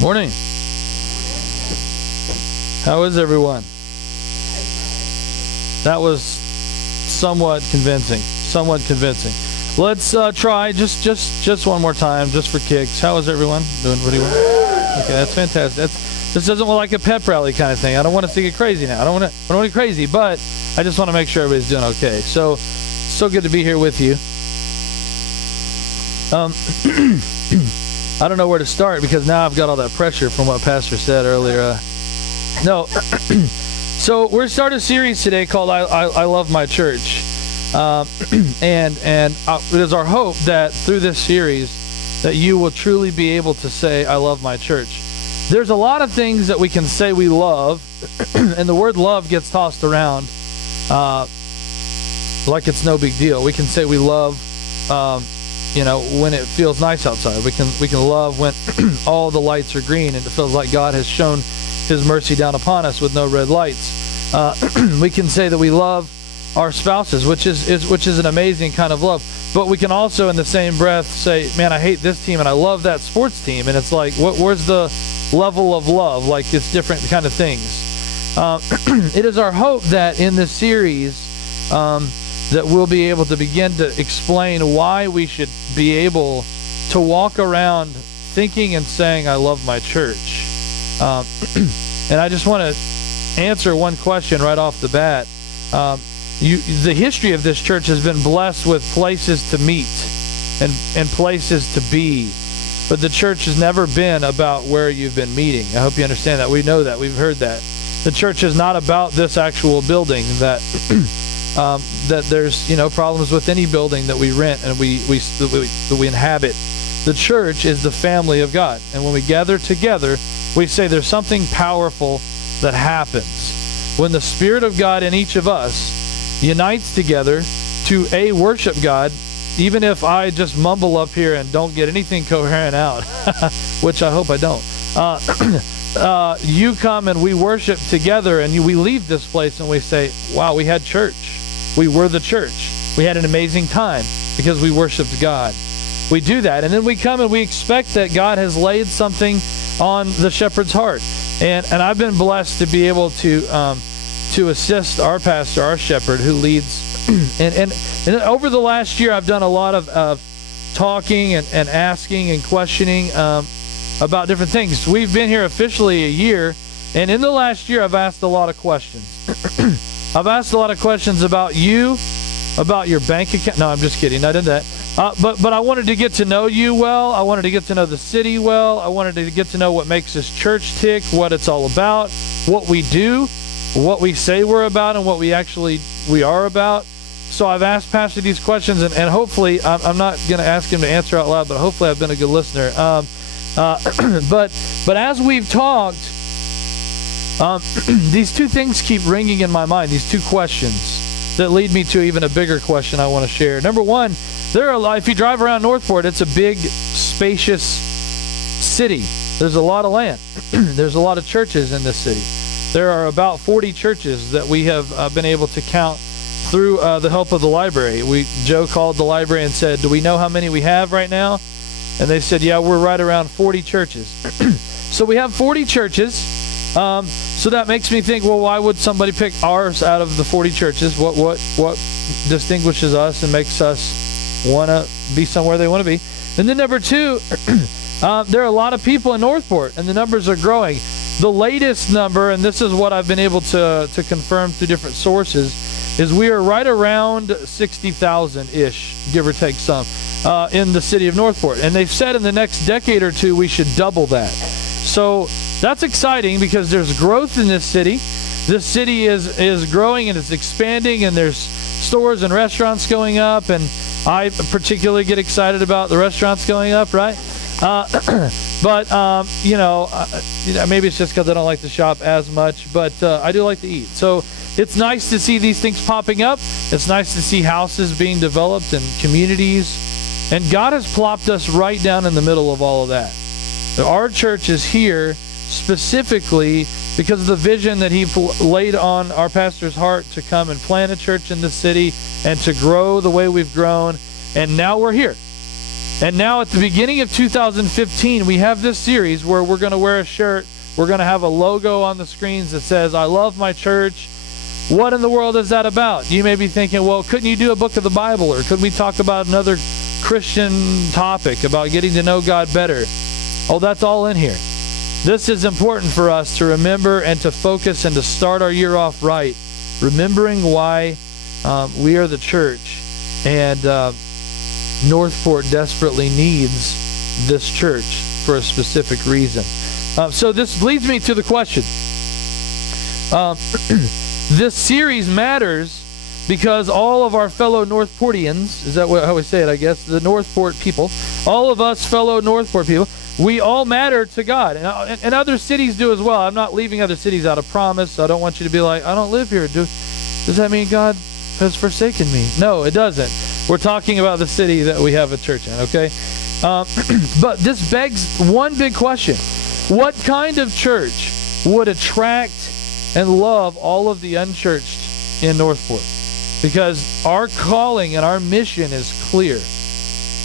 Morning. How is everyone? That was somewhat convincing. Let's try just one more time, just for kicks. How is everyone doing? What do you want? Okay, that's fantastic. This doesn't look like a pep rally kind of thing. I don't want us to get crazy now. I don't want to get crazy, but I just want to make sure everybody's doing okay. So good to be here with you. I don't know where to start because now I've got all that pressure from what Pastor said earlier. So we're starting a series today called I Love My Church. And it is our hope that through this series that you will truly be able to say, I love my church. There's a lot of things that we can say we love, and the word love gets tossed around like it's no big deal. We can say we love when it feels nice outside. We can love when all the lights are green and it feels like God has shown his mercy down upon us with no red lights. We can say that we love our spouses, which is an amazing kind of love. But we can also in the same breath say, man, I hate this team and I love that sports team. And it's like, where's the level of love? Like, it's different kind of things. It is our hope that in this series that we'll be able to begin to explain why we should be able to walk around thinking and saying, I love my church. And I just want to answer one question right off the bat. The history of this church has been blessed with places to meet and places to be. But the church has never been about where you've been meeting. I hope you understand that. We know that. We've heard that. The church is not about this actual building that that there's problems with any building that we rent and we inhabit. The church is the family of God. And when we gather together, we say there's something powerful that happens when the Spirit of God in each of us unites together to worship God, even if I just mumble up here and don't get anything coherent out, which I hope I don't. You come and we worship together, and we leave this place and we say, wow, we had church. We were the church. We had an amazing time because we worshiped God. We do that, and then we come and we expect that God has laid something on the shepherd's heart. And I've been blessed to be able to assist our pastor, our shepherd, who leads. and over the last year, I've done a lot of talking and asking and questioning about different things. We've been here officially a year, and in the last year, I've asked a lot of questions. I've asked a lot of questions about you, about your bank account. No, I'm just kidding. I did that. But I wanted to get to know you well. I wanted to get to know the city well. I wanted to get to know what makes this church tick, what it's all about, what we do, what we say we're about, and what we are about. So I've asked Pastor these questions, and hopefully, I'm not going to ask him to answer out loud, but hopefully I've been a good listener. But as we've talked, these two things keep ringing in my mind, these two questions that lead me to even a bigger question I want to share. Number one, if you drive around Northport, it's a big, spacious city. There's a lot of land. There's a lot of churches in this city. There are about 40 churches that we have been able to count through the help of the library. Joe called the library and said, do we know how many we have right now? And they said, yeah, we're right around 40 churches. So we have 40 churches. So that makes me think, well, why would somebody pick ours out of the 40 churches? What distinguishes us and makes us want to be somewhere they want to be? And then number two, there are a lot of people in Northport, and the numbers are growing. The latest number, and this is what I've been able to confirm through different sources, is we are right around 60,000-ish, give or take some, in the city of Northport. And they've said in the next decade or two we should double that. So that's exciting because there's growth in this city. This city is growing and it's expanding, and there's stores and restaurants going up, and I particularly get excited about the restaurants going up, right? But maybe it's just because I don't like to shop as much, but I do like to eat. So it's nice to see these things popping up. It's nice to see houses being developed and communities. And God has plopped us right down in the middle of all of that. Our church is here specifically because of the vision that he laid on our pastor's heart to come and plant a church in the city and to grow the way we've grown. And now we're here. And now at the beginning of 2015, we have this series where we're going to wear a shirt. We're going to have a logo on the screens that says, I love my church. What in the world is that about? You may be thinking, well, couldn't you do a book of the Bible? Or could we talk about another Christian topic about getting to know God better? Oh, that's all in here. This is important for us to remember and to focus and to start our year off right, remembering why we are the church. And Northport desperately needs this church for a specific reason. So this leads me to the question. This series matters because all of our fellow Northportians, is that how we say it, I guess, the Northport people, all of us fellow Northport people, we all matter to God. And other cities do as well. I'm not leaving other cities out of promise. I don't want you to be like, I don't live here. Does that mean God has forsaken me? No, it doesn't. We're talking about the city that we have a church in, okay? But this begs one big question. What kind of church would attract and love all of the unchurched in Northport? Because our calling and our mission is clear,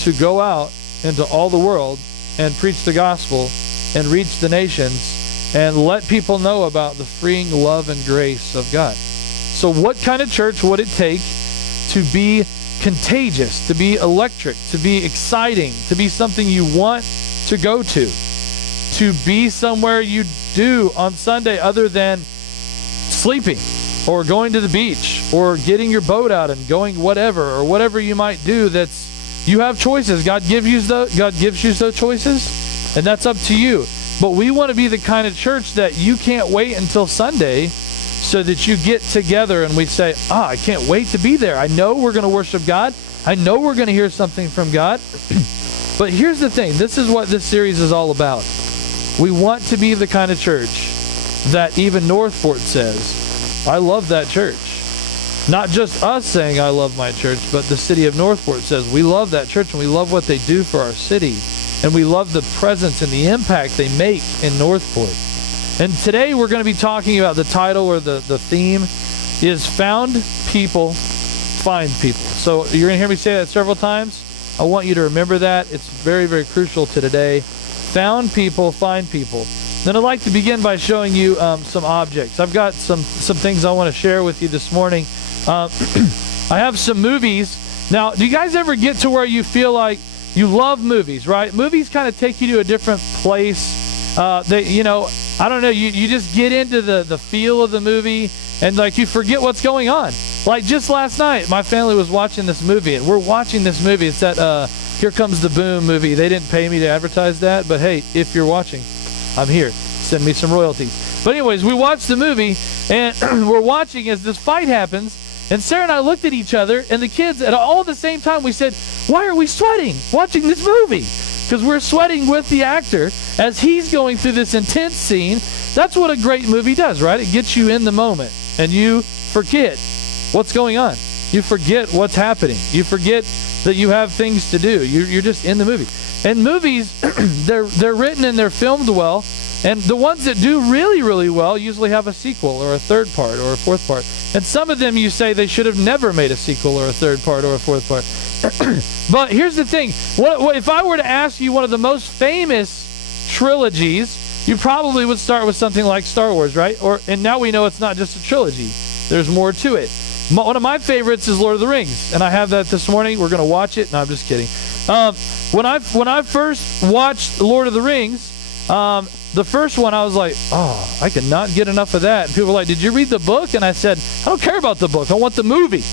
to go out into all the world and preach the gospel and reach the nations and let people know about the freeing love and grace of God. So what kind of church would it take to be contagious, to be electric, to be exciting, to be something you want to go to be somewhere you do on Sunday other than sleeping or going to the beach or getting your boat out and going whatever you might do? You have choices. God gives you those choices, and that's up to you. But we want to be the kind of church that you can't wait until Sunday so that you get together and we say, I can't wait to be there. I know we're going to worship God. I know we're going to hear something from God. But here's the thing. This is what this series is all about. We want to be the kind of church that even Northport says, I love that church. Not just us saying I love my church, but the city of Northport says we love that church and we love what they do for our city. And we love the presence and the impact they make in Northport. And today we're going to be talking about the title or the theme is Found People, Find People. So you're going to hear me say that several times. I want you to remember that. It's very, very crucial to today. Found people, find people. Then I'd like to begin by showing you some objects. I've got some things I want to share with you this morning. I have some movies. Now, do you guys ever get to where you feel like you love movies, right? Movies kind of take you to a different place. I don't know, you just get into the feel of the movie and like you forget what's going on. Like just last night, my family was watching this movie and we're watching this movie. It's that Here Comes the Boom movie. They didn't pay me to advertise that, but hey, if you're watching, I'm here. Send me some royalties. But anyways, we watched the movie and we're watching as this fight happens. And Sarah and I looked at each other, and the kids, at all at the same time, we said, why are we sweating watching this movie? Because we're sweating with the actor as he's going through this intense scene. That's what a great movie does, right? It gets you in the moment, and you forget what's going on. You forget what's happening. You forget that you have things to do. You're just in the movie. And movies, they're written and they're filmed well, and the ones that do really, really well usually have a sequel or a third part or a fourth part. And some of them you say they should have never made a sequel or a third part or a fourth part. But here's the thing. What if I were to ask you one of the most famous trilogies, you probably would start with something like Star Wars, right? And now we know it's not just a trilogy. There's more to it. One of my favorites is Lord of the Rings, and I have that this morning. We're going to watch it. No, I'm just kidding. When I first watched Lord of the Rings, the first one, I was like, I could not get enough of that. And people were like, did you read the book? And I said, I don't care about the book. I want the movie.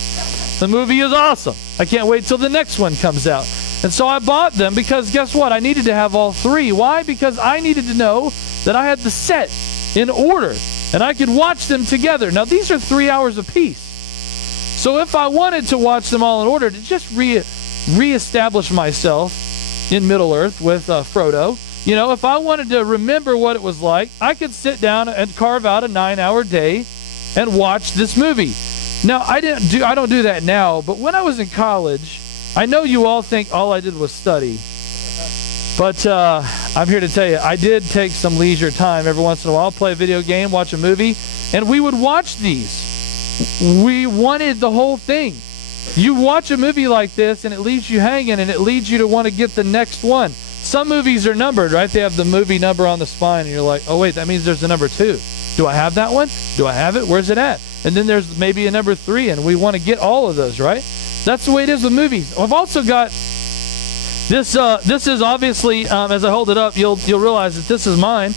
The movie is awesome. I can't wait till the next one comes out. And so I bought them because guess what? I needed to have all three. Why? Because I needed to know that I had the set in order and I could watch them together. Now, these are 3 hours apiece. So if I wanted to watch them all in order to just reestablish myself in Middle-earth with Frodo, if I wanted to remember what it was like, I could sit down and carve out a 9-hour day and watch this movie. Now, I don't do that now, but when I was in college, I know you all think all I did was study. But I'm here to tell you, I did take some leisure time every once in a while, play a video game, watch a movie, and we would watch these. We wanted the whole thing. you watch a movie like this and it leaves you hanging and it leads you to want to get the next one. Some movies are numbered, right? They have the movie number on the spine and you're like, oh wait, that means there's a number 2. Do I have that one? Do I have it? Where's it at? And then there's maybe a number 3 and we want to get all of those, right? That's the way it is with movies. I've also got this. This is obviously, as I hold it up, you'll realize that this is mine.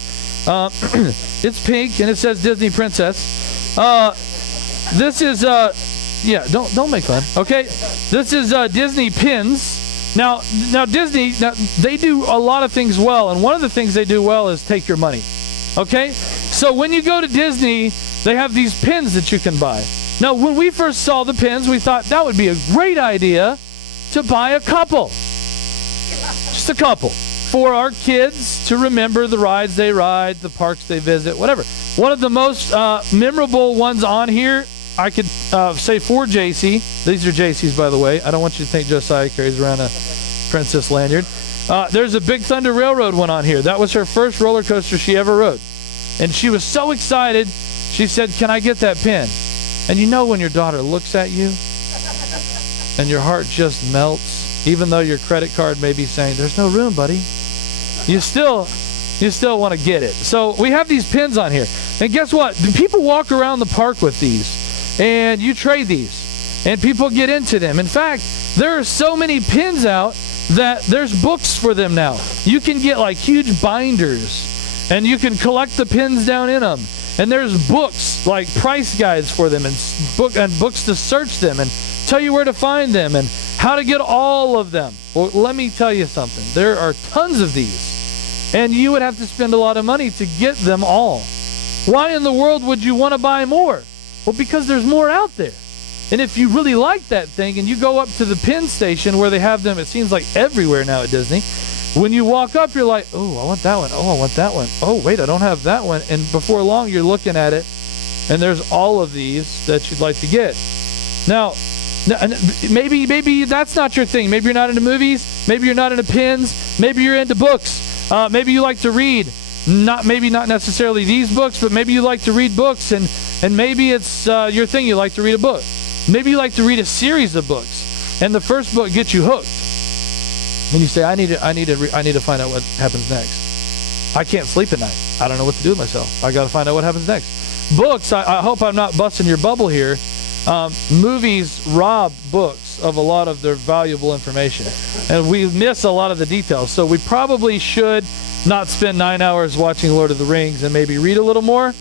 It's pink and it says Disney Princess. This is don't make fun. Okay, this is Disney pins. Now Disney, they do a lot of things well, and one of the things they do well is take your money. Okay, so when you go to Disney, they have these pins that you can buy. Now, when we first saw the pins, we thought that would be a great idea to buy a couple. Just a couple. For our kids to remember the rides they ride, the parks they visit, whatever. One of the most memorable ones on here, I could say for JC. These are JC's, by the way. I don't want you to think Josiah carries around a Princess lanyard. There's a Big Thunder Railroad one on here. That was her first roller coaster she ever rode. And she was so excited, she said, can I get that pin? And you know when your daughter looks at you and your heart just melts, even though your credit card may be saying, there's no room, buddy. You still want to get it. So we have these pins on here. And guess what? People walk around the park with these, and you trade these, and people get into them. In fact, there are so many pins out that there's books for them now. You can get like huge binders, and you can collect the pins down in them. And there's books, like price guides for them, and books to search them and tell you where to find them and how to get all of them. Well, let me tell you something. There are tons of these, and you would have to spend a lot of money to get them all. Why in the world would you want to buy more? Well, because there's more out there. And if you really like that thing and you go up to the pin station where they have them, it seems like everywhere now at Disney, when you walk up, you're like, oh, I want that one. Oh, I want that one. Oh, wait, I don't have that one. And before long, you're looking at it, and there's all of these that you'd like to get. Now, maybe that's not your thing. Maybe you're not into movies. Maybe you're not into pins. Maybe you're into books. Maybe you like to read. Maybe not necessarily these books, but maybe you like to read books, and maybe it's your thing. You like to read a book. Maybe you like to read a series of books, and the first book gets you hooked. And you say, I need to find out what happens next. I can't sleep at night. I don't know what to do with myself. I got to find out what happens next. Books, I hope I'm not busting your bubble here. Movies rob books of a lot of their valuable information, and we miss a lot of the details. So we probably should not spend 9 hours watching Lord of the Rings and maybe read a little more.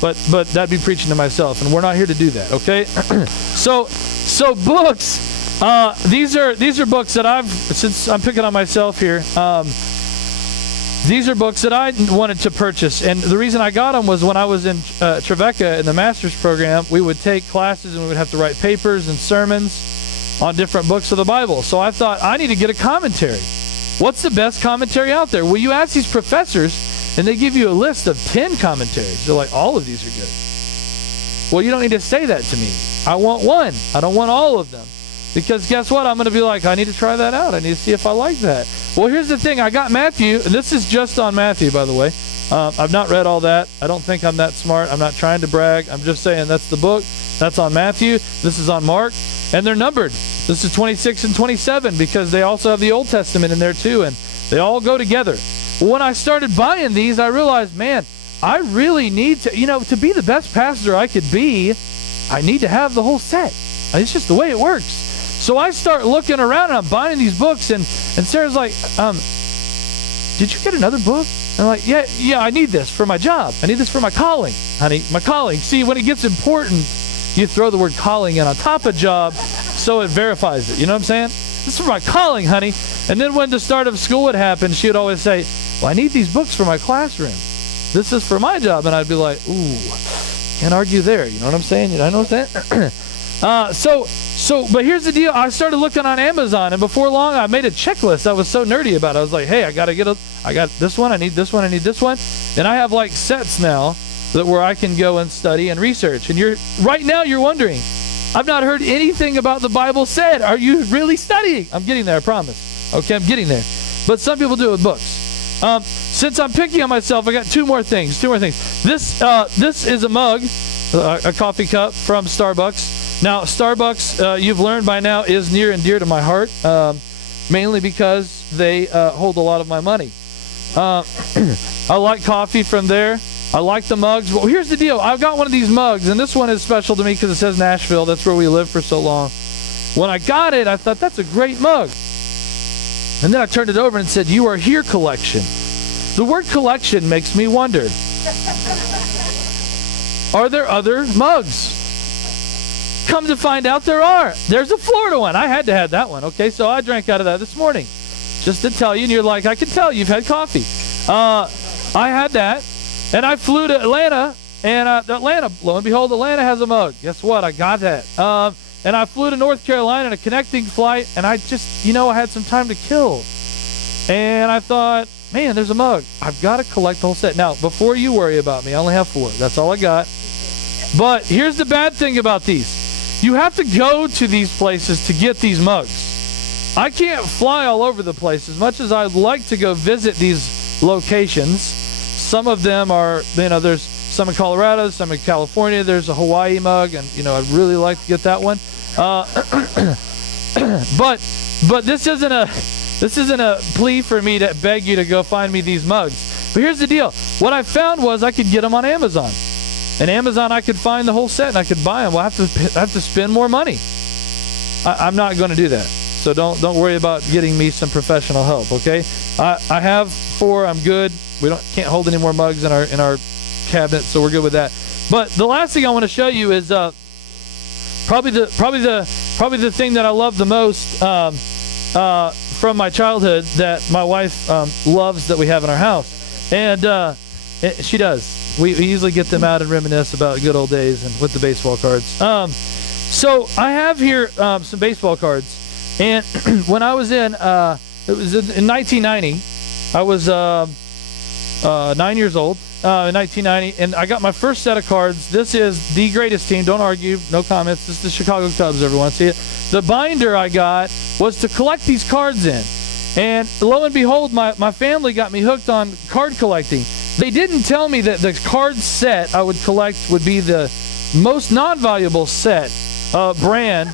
But that'd be preaching to myself, and we're not here to do that. Okay, so books. These are books that since I'm picking on myself here, these are books that I wanted to purchase. And the reason I got them was when I was in Trevecca in the master's program, we would take classes and we would have to write papers and sermons on different books of the Bible. So I thought, I need to get a commentary. What's the best commentary out there? Well, you ask these professors, and they give you a list of 10 commentaries. They're like, all of these are good. Well, you don't need to say that to me. I want one. I don't want all of them. Because guess what? I'm going to be like, I need to try that out. I need to see if I like that. Well, here's the thing. I got Matthew, and this is just on Matthew, by the way. I've not read all that. I don't think I'm that smart. I'm not trying to brag. I'm just saying that's the book. That's on Matthew. This is on Mark. And they're numbered. This is 26 and 27 because they also have the Old Testament in there too, and they all go together. Well, when I started buying these, I realized, man, I really need to, to be the best pastor I could be, I need to have the whole set. It's just the way it works. So I start looking around and I'm buying these books, and Sarah's like, did you get another book? And I'm like, yeah, I need this for my job. I need this for my calling, honey, my calling. See, when it gets important, you throw the word calling in on top of job so it verifies it. You know what I'm saying? This is for my calling, honey. And then when the start of school would happen, she would always say, well, I need these books for my classroom. This is for my job. And I'd be like, ooh, can't argue there. You know what I'm saying? You know what I'm saying? But here's the deal. I started looking on Amazon, and before long, I made a checklist. I was so nerdy about it. I was like, hey, I got this one. I need this one. I need this one. And I have like sets now where I can go and study and research. And right now you're wondering, I've not heard anything about the Bible said. Are you really studying? I'm getting there, I promise. Okay, I'm getting there. But some people do it with books. Since I'm picking on myself, I got two more things. This is a mug, a coffee cup from Starbucks. Now, Starbucks, you've learned by now, is near and dear to my heart, mainly because they hold a lot of my money. I like coffee from there. I like the mugs. But here's the deal. I've got one of these mugs, and this one is special to me because it says Nashville. That's where we lived for so long. When I got it, I thought, that's a great mug. And then I turned it over and it said, "You are here, collection." The word collection makes me wonder. Are there other mugs? Come to find out there are. There's a Florida one. I had to have that one. Okay, so I drank out of that this morning. Just to tell you, and you're like, I can tell you've had coffee. I had that, and I flew to Atlanta, and Atlanta, lo and behold, Atlanta has a mug. Guess what? I got that. And I flew to North Carolina on a connecting flight, and I just, I had some time to kill. And I thought, man, there's a mug. I've got to collect the whole set. Now, before you worry about me, I only have 4. That's all I got. But here's the bad thing about these. You have to go to these places to get these mugs. I can't fly all over the place. As much as I'd like to go visit these locations, some of them are, there's some in Colorado, some in California. There's a Hawaii mug, and, I'd really like to get that one. But this isn't a plea for me to beg you to go find me these mugs. But here's the deal. What I found was I could get them on Amazon. And Amazon, I could find the whole set and I could buy them. Well, I have to spend more money. I'm not going to do that. So don't worry about getting me some professional help. Okay, I have 4. I'm good. We can't hold any more mugs in our cabinet, so we're good with that. But the last thing I want to show you is probably the thing that I love the most from my childhood that my wife loves that we have in our house, and she does. We usually get them out and reminisce about good old days and with the baseball cards. So I have here some baseball cards, and when I was in 1990, I was 9 years old in 1990, and I got my first set of cards. This is the greatest team. Don't argue. No comments. This is the Chicago Cubs. Everyone see it. The binder I got was to collect these cards in, and lo and behold, my family got me hooked on card collecting. They didn't tell me that the card set I would collect would be the most non-valuable set brand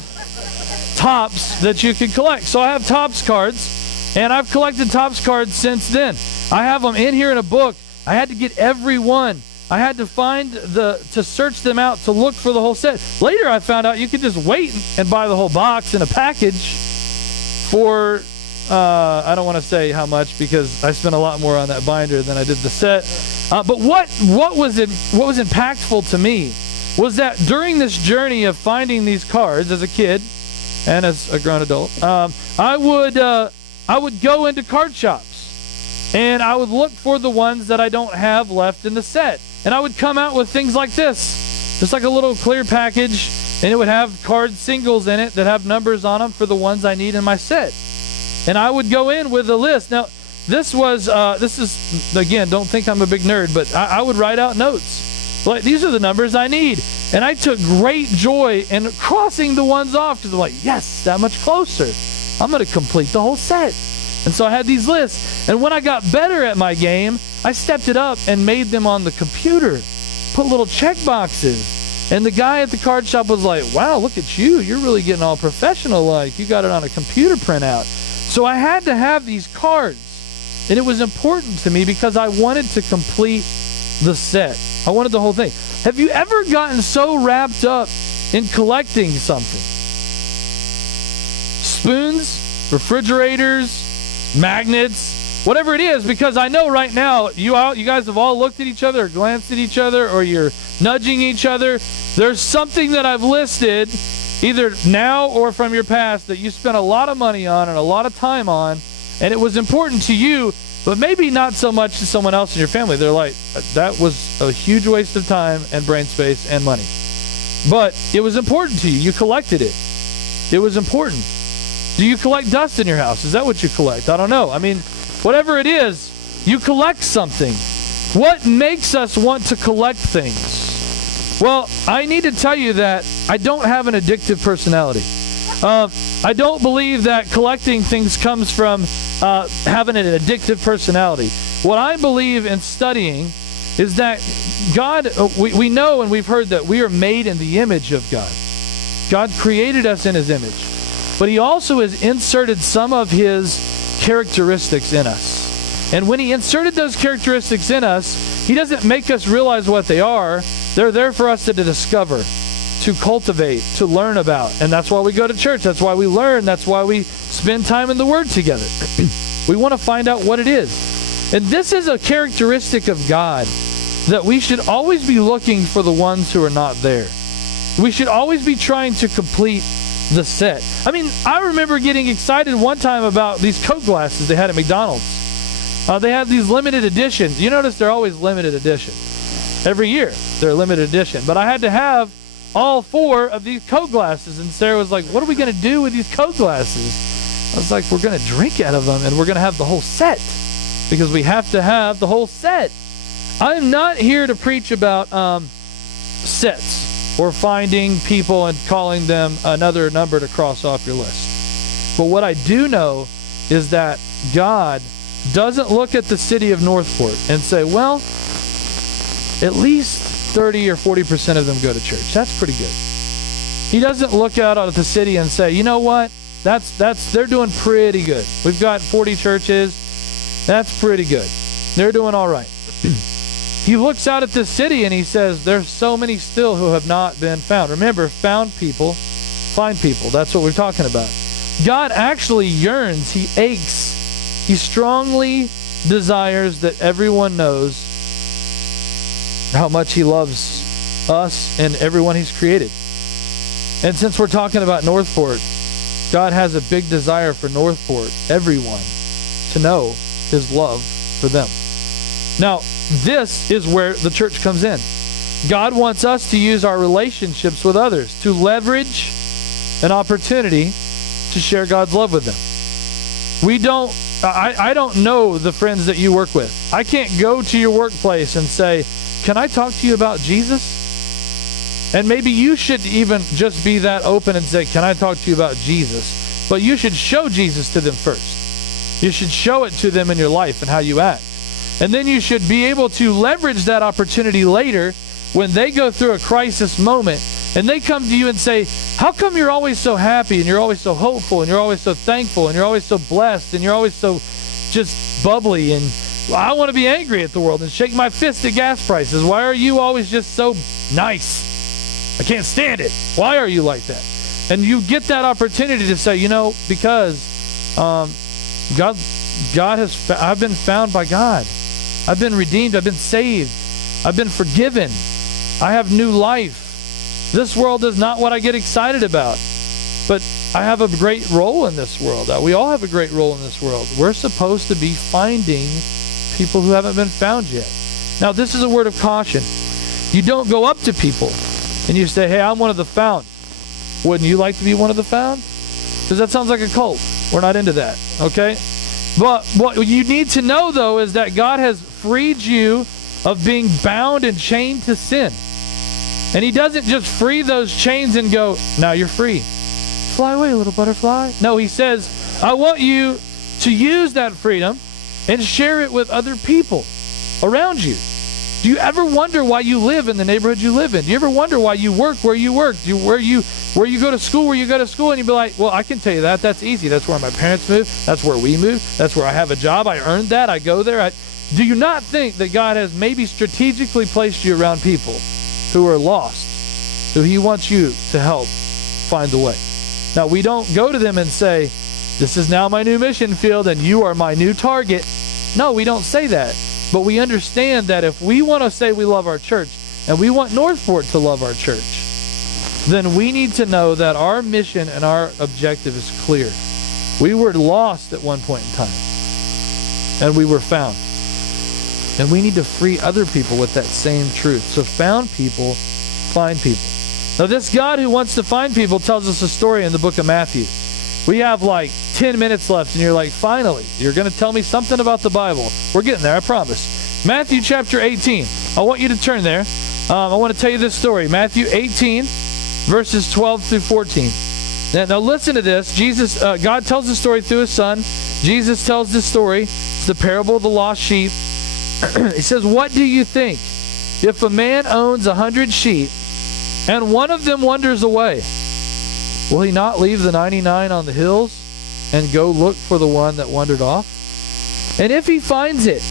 Topps that you could collect. So I have Topps cards, and I've collected Topps cards since then. I have them in here in a book. I had to get every one. I had to to search them out to look for the whole set. Later I found out you could just wait and buy the whole box in a package for I don't want to say how much because I spent a lot more on that binder than I did the set. But what was impactful to me was that during this journey of finding these cards as a kid and as a grown adult, I would go into card shops and I would look for the ones that I don't have left in the set, and I would come out with things like this, just like a little clear package, and it would have card singles in it that have numbers on them for the ones I need in my set. And I would go in with a list. Now, this is, again, don't think I'm a big nerd, but I would write out notes. Like, these are the numbers I need. And I took great joy in crossing the ones off because I'm like, yes, that much closer. I'm going to complete the whole set. And so I had these lists. And when I got better at my game, I stepped it up and made them on the computer. Put little check boxes. And the guy at the card shop was like, wow, look at you. You're really getting all professional-like. You got it on a computer printout. So I had to have these cards, and it was important to me because I wanted to complete the set. I wanted the whole thing. Have you ever gotten so wrapped up in collecting something? Spoons, refrigerators, magnets, whatever it is, because I know right now you guys have all looked at each other or glanced at each other or you're nudging each other. There's something that I've listed either now or from your past that you spent a lot of money on and a lot of time on, and it was important to you, but maybe not so much to someone else in your family. They're like, that was a huge waste of time and brain space and money. But it was important to you. You collected it. It was important. Do you collect dust in your house? Is that what you collect? I don't know. I mean, whatever it is, you collect something. What makes us want to collect things? Well, I need to tell you that I don't have an addictive personality. I don't believe that collecting things comes from having an addictive personality. What I believe in studying is that God, we know and we've heard that we are made in the image of God. God created us in his image. But he also has inserted some of his characteristics in us. And when he inserted those characteristics in us, he doesn't make us realize what they are. They're there for us to discover, to cultivate, to learn about. And that's why we go to church. That's why we learn. That's why we spend time in the Word together. We want to find out what it is. And this is a characteristic of God, that we should always be looking for the ones who are not there. We should always be trying to complete the set. I mean, I remember getting excited one time about these Coke glasses they had at McDonald's. They had these limited editions. You notice they're always limited edition. Every year, they're limited edition. But I had to have all 4 of these Coke glasses. And Sarah was like, what are we going to do with these Coke glasses? I was like, we're going to drink out of them, and we're going to have the whole set. Because we have to have the whole set. I'm not here to preach about sets or finding people and calling them another number to cross off your list. But what I do know is that God doesn't look at the city of Northport and say, well, at least 30 or 40% of them go to church. That's pretty good. He doesn't look out at the city and say, you know what? They're doing pretty good. We've got 40 churches. That's pretty good. They're doing all right. He looks out at the city and he says, there's so many still who have not been found. Remember, found people, find people. That's what we're talking about. God actually yearns, he aches, he strongly desires that everyone knows how much he loves us and everyone he's created. And since we're talking about Northport, God has a big desire for Northport, everyone, to know his love for them. Now, this is where the church comes in. God wants us to use our relationships with others to leverage an opportunity to share God's love with them. I don't know the friends that you work with. I can't go to your workplace and say, can I talk to you about Jesus? And maybe you should even just be that open and say, can I talk to you about Jesus? But you should show Jesus to them first. You should show it to them in your life and how you act. And then you should be able to leverage that opportunity later when they go through a crisis moment and they come to you and say, how come you're always so happy and you're always so hopeful and you're always so thankful and you're always so blessed and you're always so just bubbly, and I want to be angry at the world and shake my fist at gas prices. Why are you always just so nice? I can't stand it. Why are you like that? And you get that opportunity to say, because I've been found by God. I've been redeemed. I've been saved. I've been forgiven. I have new life. This world is not what I get excited about. But I have a great role in this world. We all have a great role in this world. We're supposed to be finding people who haven't been found yet. Now, this is a word of caution. You don't go up to people and you say, hey, I'm one of the found. Wouldn't you like to be one of the found? Because that sounds like a cult. We're not into that, okay? But what you need to know, though, is that God has freed you of being bound and chained to sin. And he doesn't just free those chains and go, now you're free. Fly away, little butterfly. No, he says, I want you to use that freedom and share it with other people around you. Do you ever wonder why you live in the neighborhood you live in? Do you ever wonder why you work where you work? Where you go to school where you go to school? And you'd be like, well, I can tell you that. That's easy. That's where my parents moved. That's where we moved. That's where I have a job. I earned that. I go there. Do you not think that God has maybe strategically placed you around people who are lost, who he wants you to help find the way? Now, we don't go to them and say, this is now my new mission field and you are my new target. No, we don't say that. But we understand that if we want to say we love our church and we want Northport to love our church, then we need to know that our mission and our objective is clear. We were lost at one point in time, and we were found. And we need to free other people with that same truth. So found people, find people. Now, this God who wants to find people tells us a story in the book of Matthew. We have like 10 minutes left, and you're like, finally, you're going to tell me something about the Bible. We're getting there, I promise. Matthew chapter 18. I want you to turn there. I want to tell you this story. Matthew 18, verses 12 through 14. Now listen to this. God tells the story through his son. Jesus tells this story. It's the parable of the lost sheep. He says, what do you think? If a man owns 100 sheep and one of them wanders away, will he not leave the 99 on the hills and go look for the one that wandered off? And if he finds it,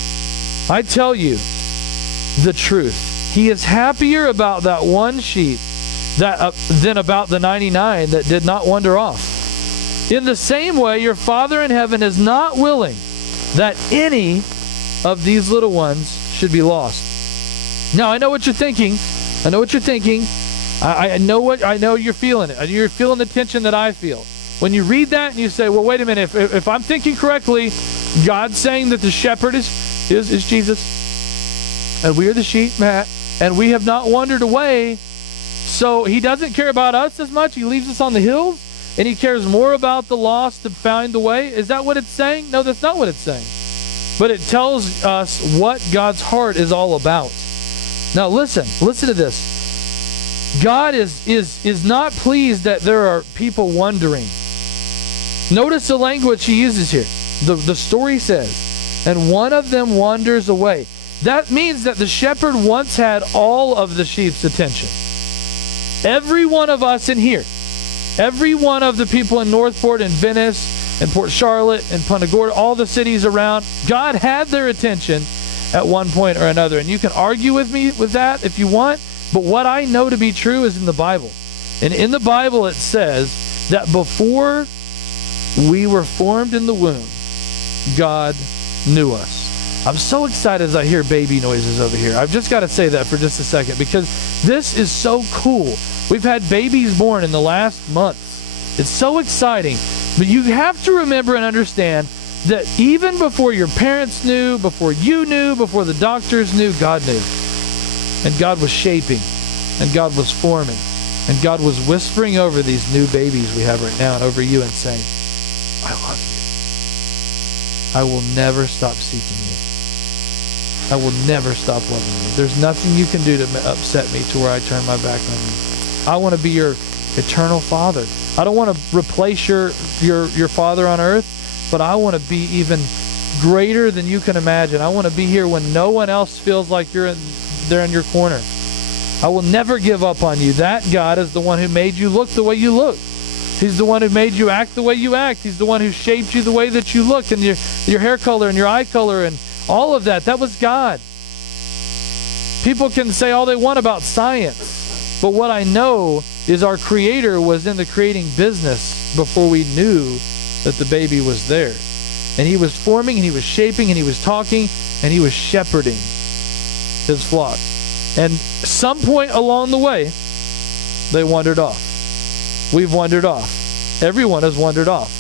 I tell you the truth, he is happier about that one sheep than about the 99 that did not wander off. In the same way, your Father in heaven is not willing that any of these little ones should be lost. Now, I know what you're thinking. I know you're feeling it. You're feeling the tension that I feel. When you read that and you say, well, wait a minute, if I'm thinking correctly, God's saying that the shepherd is Jesus, and we are the sheep, Matt, and we have not wandered away, so he doesn't care about us as much. He leaves us on the hills, and he cares more about the lost to find the way. Is that what it's saying? No, that's not what it's saying. But it tells us what God's heart is all about. Now listen to this. God is not pleased that there are people wandering. Notice the language he uses here. The story says, and one of them wanders away. That means that the shepherd once had all of the sheep's attention. Every one of us in here, every one of the people in Northport and Venice and Port Charlotte and Punta Gorda, all the cities around, God had their attention at one point or another. And you can argue with me with that if you want, but what I know to be true is in the Bible. And in the Bible it says that before we were formed in the womb, God knew us. I'm so excited as I hear baby noises over here. I've just got to say that for just a second because this is so cool. We've had babies born in the last months. It's so exciting. But you have to remember and understand that even before your parents knew, before you knew, before the doctors knew, God knew. And God was shaping, and God was forming, and God was whispering over these new babies we have right now and over you and saying, I love you. I will never stop seeking you. I will never stop loving you. There's nothing you can do to upset me to where I turn my back on you. I want to be your eternal Father. I don't want to replace your Father on earth, but I want to be even greater than you can imagine. I want to be here when no one else feels like they're in your corner. I will never give up on you. That God is the one who made you look the way you look. He's the one who made you act the way you act. He's the one who shaped you the way that you look, and your hair color and your eye color and all of that. That was God. People can say all they want about science, but what I know is our Creator was in the creating business before we knew that the baby was there. And he was forming, and he was shaping, and he was talking, and he was shepherding his flock. And some point along the way, they wandered off. We've wandered off. Everyone has wandered off.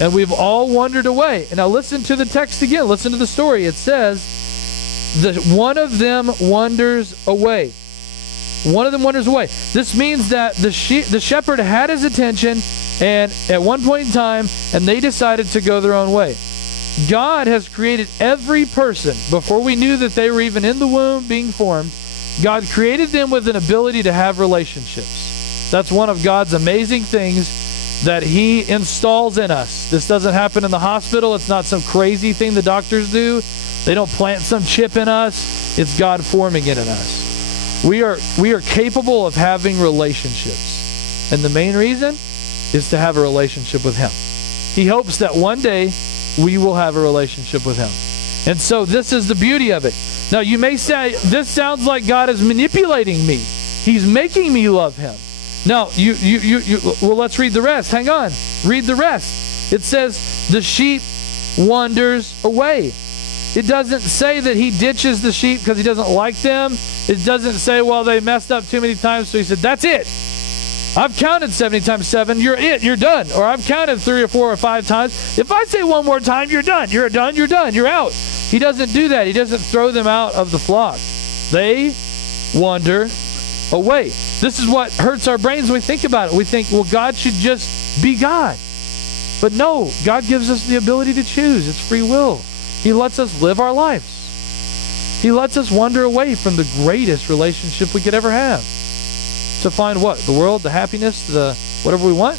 And we've all wandered away. And now listen to the text again. Listen to the story. It says that one of them wanders away. One of them wanders away. This means that the shepherd had his attention and at one point in time, and they decided to go their own way. God has created every person before we knew that they were even in the womb being formed. God created them with an ability to have relationships. That's one of God's amazing things that he installs in us. This doesn't happen in the hospital. It's not some crazy thing the doctors do. They don't plant some chip in us. It's God forming it in us. We are capable of having relationships. And the main reason is to have a relationship with him. He hopes that one day we will have a relationship with him. And so this is the beauty of it. Now you may say, this sounds like God is manipulating me. He's making me love him. Now, well, let's read the rest. Hang on. Read the rest. It says, the sheep wanders away. It doesn't say that he ditches the sheep because he doesn't like them. It doesn't say, well, they messed up too many times, so he said, that's it. I've counted 70 times 7. You're it. You're done. Or I've counted 3 or 4 or 5 times. If I say one more time, you're done. You're done. You're done. You're out. He doesn't do that. He doesn't throw them out of the flock. They wander away. This is what hurts our brains when we think about it. We think, well, God should just be God. But no, God gives us the ability to choose. It's free will. He lets us live our lives. He lets us wander away from the greatest relationship we could ever have. To find what? The world, the happiness, the whatever we want?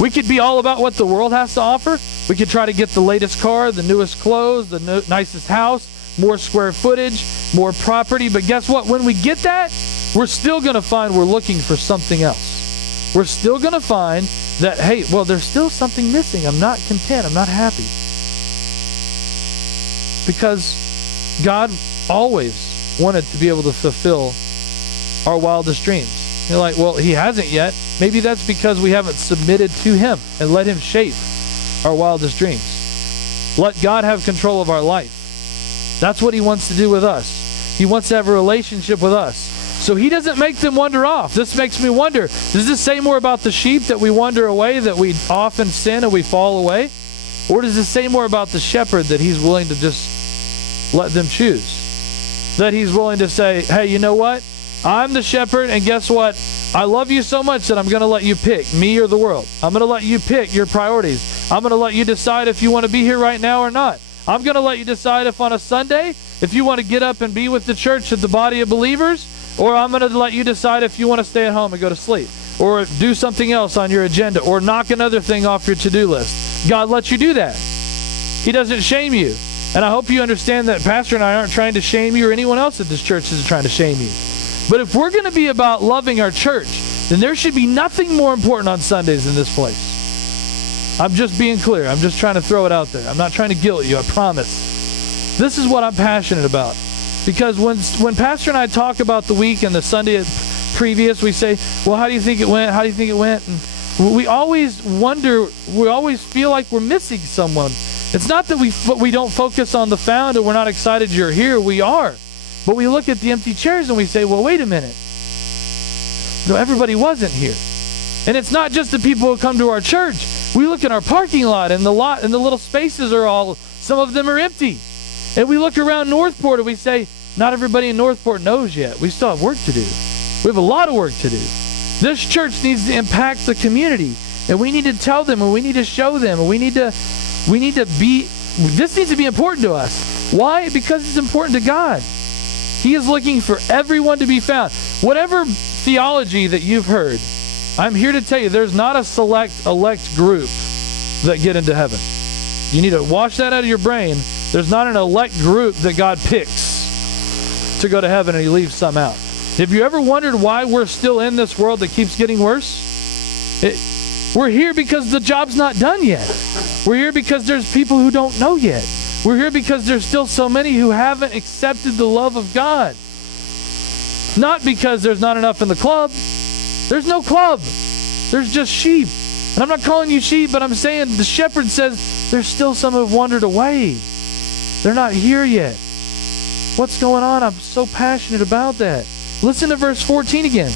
We could be all about what the world has to offer. We could try to get the latest car, the newest clothes, the nicest house, more square footage, more property. But guess what? When we get that, we're still going to find we're looking for something else. we're still going to find that, hey, well, there's still something missing. I'm not content. I'm not happy. Because God always wanted to be able to fulfill our wildest dreams. You're like, well, he hasn't yet. Maybe that's because we haven't submitted to him and let him shape our wildest dreams. Let God have control of our life. That's what he wants to do with us. He wants to have a relationship with us. So he doesn't make them wander off. This makes me wonder, does this say more about the sheep that we wander away, that we often sin and we fall away? Or does this say more about the shepherd, that he's willing to just let them choose? That he's willing to say, hey, you know what? I'm the shepherd, and guess what? I love you so much that I'm going to let you pick me or the world. I'm going to let you pick your priorities. I'm going to let you decide if you want to be here right now or not. I'm going to let you decide if on a Sunday, if you want to get up and be with the church of the body of believers, or I'm going to let you decide if you want to stay at home and go to sleep, or do something else on your agenda, or knock another thing off your to-do list. God lets you do that. He doesn't shame you. And I hope you understand that Pastor and I aren't trying to shame you, or anyone else at this church isn't trying to shame you. But if we're going to be about loving our church, then there should be nothing more important on Sundays in this place. I'm just being clear. I'm just trying to throw it out there. I'm not trying to guilt you, I promise. This is what I'm passionate about. Because when Pastor and I talk about the week and the Sunday previous, we say, well, how do you think it went? How do you think it went? And we always wonder, we always feel like we're missing someone. It's not that we don't focus on the found and we're not excited you're here. We are. But we look at the empty chairs and we say, well, wait a minute. No, everybody wasn't here. And it's not just the people who come to our church. We look at our parking lot, and the little spaces are all, some of them are empty. And we look around Northport and we say, not everybody in Northport knows yet. We still have work to do. We have a lot of work to do. This church needs to impact the community. And we need to tell them, and we need to show them, and we need to be, this needs to be important to us. Why? Because it's important to God. He is looking for everyone to be found. Whatever theology that you've heard, I'm here to tell you, there's not a select, elect group that get into heaven. You need to wash that out of your brain. There's not an elect group that God picks to go to heaven and he leaves some out. Have you ever wondered why we're still in this world that keeps getting worse? We're here because the job's not done yet. We're here because there's people who don't know yet. We're here because there's still so many who haven't accepted the love of God. Not because there's not enough in the club. There's no club. There's just sheep. And I'm not calling you sheep, but I'm saying the shepherd says there's still some who have wandered away. They're not here yet. What's going on? I'm so passionate about that. Listen to verse 14 again.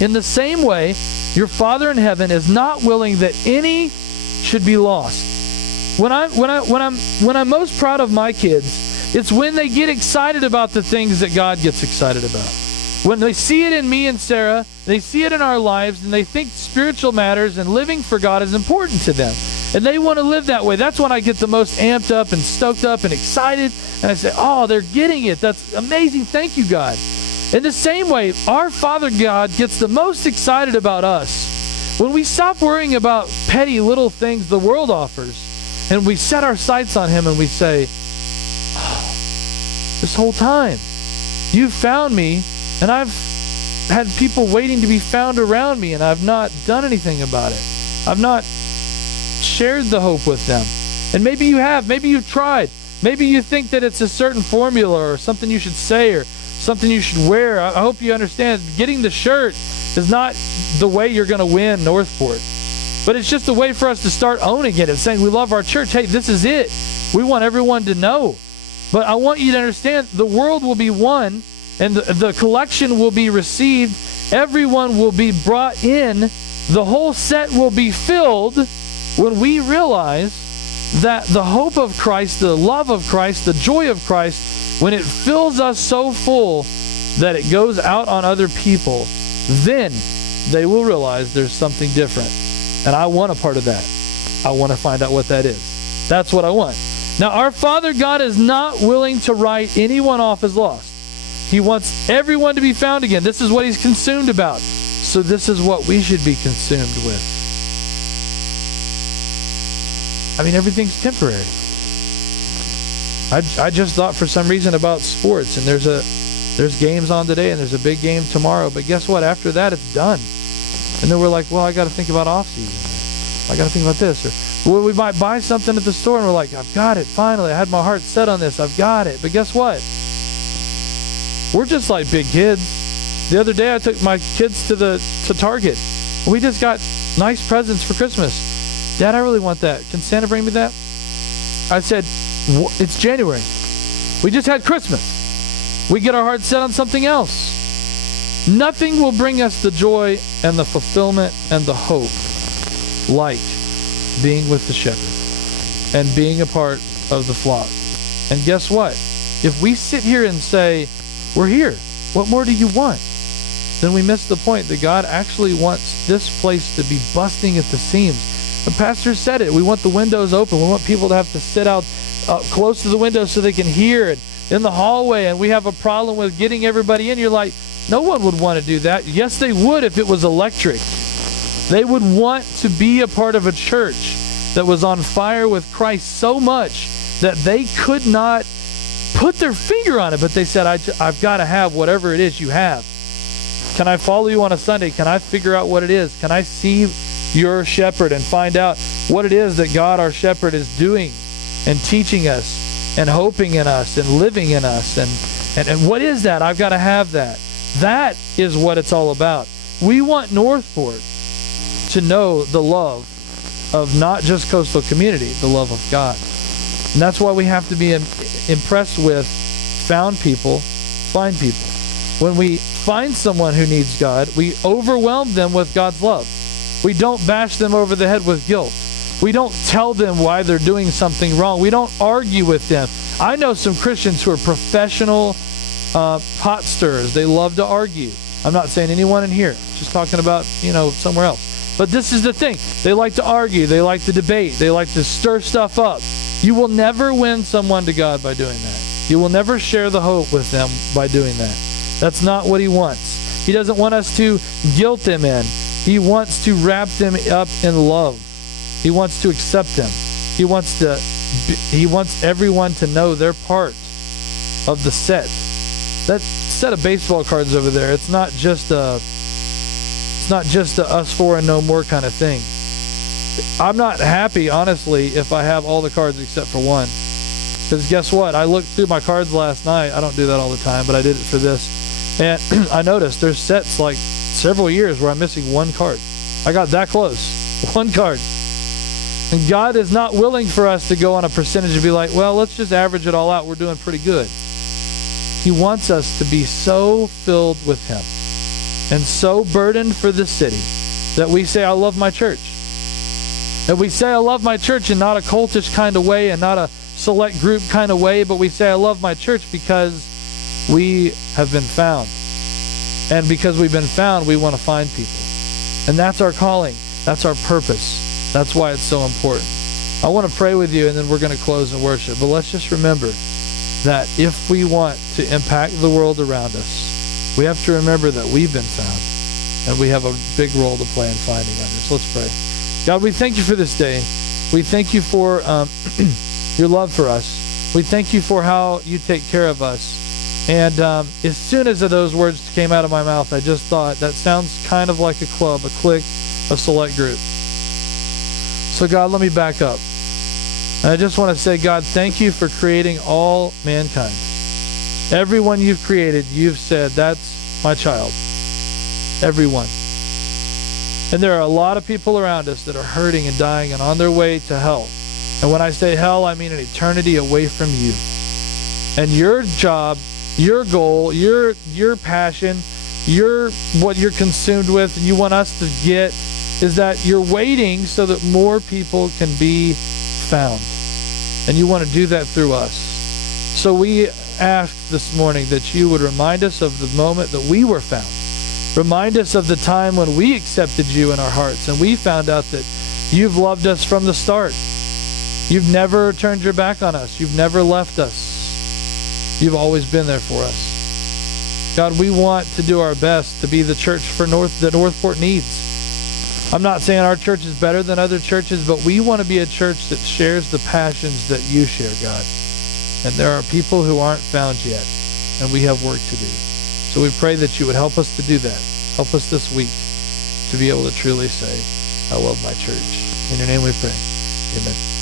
In the same way, your Father in heaven is not willing that any should be lost. When I'm most proud of my kids, it's when they get excited about the things that God gets excited about. When they see it in me and Sarah, they see it in our lives, and they think spiritual matters and living for God is important to them. And they want to live that way. That's when I get the most amped up and stoked up and excited. And I say, oh, they're getting it. That's amazing. Thank you, God. In the same way, our Father God gets the most excited about us when we stop worrying about petty little things the world offers, and we set our sights on him and we say, oh, this whole time, you've found me, and I've had people waiting to be found around me, and I've not done anything about it. I've not shared the hope with them. And maybe you have. Maybe you've tried. Maybe you think that it's a certain formula or something you should say or something you should wear. I hope you understand, getting the shirt is not the way you're going to win Northport. But it's just a way for us to start owning it and saying we love our church. Hey, this is it. We want everyone to know. But I want you to understand the world will be won, and the collection will be received. Everyone will be brought in. The whole set will be filled when we realize that the hope of Christ, the love of Christ, the joy of Christ, when it fills us so full that it goes out on other people, then they will realize there's something different. And I want a part of that. I want to find out what that is. That's what I want. Now, our Father God is not willing to write anyone off as lost. He wants everyone to be found again. This is what he's consumed about. So this is what we should be consumed with. I mean, everything's temporary. I just thought for some reason about sports, and there's games on today, and there's a big game tomorrow. But guess what? After that, it's done. And then we're like, well, I got to think about off-season. I got to think about this. Or well, we might buy something at the store and we're like, I've got it. Finally, I had my heart set on this. I've got it. But guess what? We're just like big kids. The other day I took my kids to Target. We just got nice presents for Christmas. Dad, I really want that. Can Santa bring me that? I said, it's January. We just had Christmas. We get our hearts set on something else. Nothing will bring us the joy and the fulfillment and the hope like being with the shepherd and being a part of the flock. And guess what? If we sit here and say, we're here, what more do you want? Then we miss the point that God actually wants this place to be busting at the seams. The pastor said it. We want the windows open. We want people to have to sit out close to the windows so they can hear it in the hallway. And we have a problem with getting everybody in. You're like, no one would want to do that. Yes, they would if it was electric. They would want to be a part of a church that was on fire with Christ so much that they could not put their finger on it. But they said, I've got to have whatever it is you have. Can I follow you on a Sunday? Can I figure out what it is? Can I see your shepherd and find out what it is that God, our shepherd, is doing and teaching us and hoping in us and living in us? And what is that? I've got to have that. That is what it's all about. We want Northport to know the love of not just Coastal Community, the love of God. And that's why we have to be impressed with found people, find people. When we find someone who needs God, we overwhelm them with God's love. We don't bash them over the head with guilt. We don't tell them why they're doing something wrong. We don't argue with them. I know some Christians who are professional pot stirrers. They love to argue. I'm not saying anyone in here. Just talking about, somewhere else. But this is the thing. They like to argue. They like to debate. They like to stir stuff up. You will never win someone to God by doing that. You will never share the hope with them by doing that. That's not what he wants. He doesn't want us to guilt them in. He wants to wrap them up in love. He wants to accept them. He wants everyone to know their part of the set. That set of baseball cards over there, it's not just a us four and no more kind of thing. I'm not happy, honestly, if I have all the cards except for one. Because guess what? I looked through my cards last night. I don't do that all the time, but I did it for this. And I noticed there's sets like several years where I'm missing one card. I got that close. One card. And God is not willing for us to go on a percentage and be like, well, let's just average it all out. We're doing pretty good. He wants us to be so filled with him and so burdened for the city that we say, I love my church. That we say, I love my church in not a cultish kind of way and not a select group kind of way, but we say, I love my church because we have been found. And because we've been found, we want to find people. And that's our calling. That's our purpose. That's why it's so important. I want to pray with you, and then we're going to close and worship. But let's just remember that if we want to impact the world around us, we have to remember that we've been found, and we have a big role to play in finding others. Let's pray. God, we thank you for this day. We thank you for your love for us. We thank you for how you take care of us. And as soon as those words came out of my mouth, I just thought, that sounds kind of like a club, a clique, a select group. So God, let me back up. And I just want to say, God, thank you for creating all mankind. Everyone you've created, you've said, that's my child. Everyone. And there are a lot of people around us that are hurting and dying and on their way to hell. And when I say hell, I mean an eternity away from you. And your job, your goal, your passion, what you're consumed with and you want us to get is that you're waiting so that more people can be found. And you want to do that through us. So we ask this morning that you would remind us of the moment that we were found. Remind us of the time when we accepted you in our hearts and we found out that you've loved us from the start. You've never turned your back on us. You've never left us. You've always been there for us. God, we want to do our best to be the church that Northport needs. I'm not saying our church is better than other churches, but we want to be a church that shares the passions that you share, God. And there are people who aren't found yet, and we have work to do. So we pray that you would help us to do that. Help us this week. to be able to truly say, I love my church. In your name we pray. Amen.